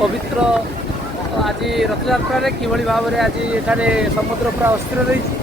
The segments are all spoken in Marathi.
पवित्र आज रथयात्रा कि भाव में आज एठारे समुद्र पूरा अस्थिर रही।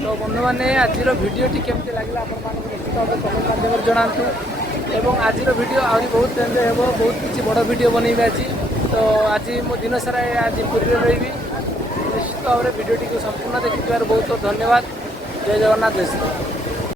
तो बंधु मैंने आज भिडटी केमती लगे आपको निश्चित भाव कमेंट माध्यम जनातु एवं आज भिडियो आहरी बहुत एंजय हो बहुत किसी बड़ भिडियो बनइबे आज। तो आज मो दिन सारा आज पुरी रही निश्चित भाव में भिडियोटी को संपूर्ण देखि बहुत बहुत धन्यवाद। जय जगन्नाथ। जय श्री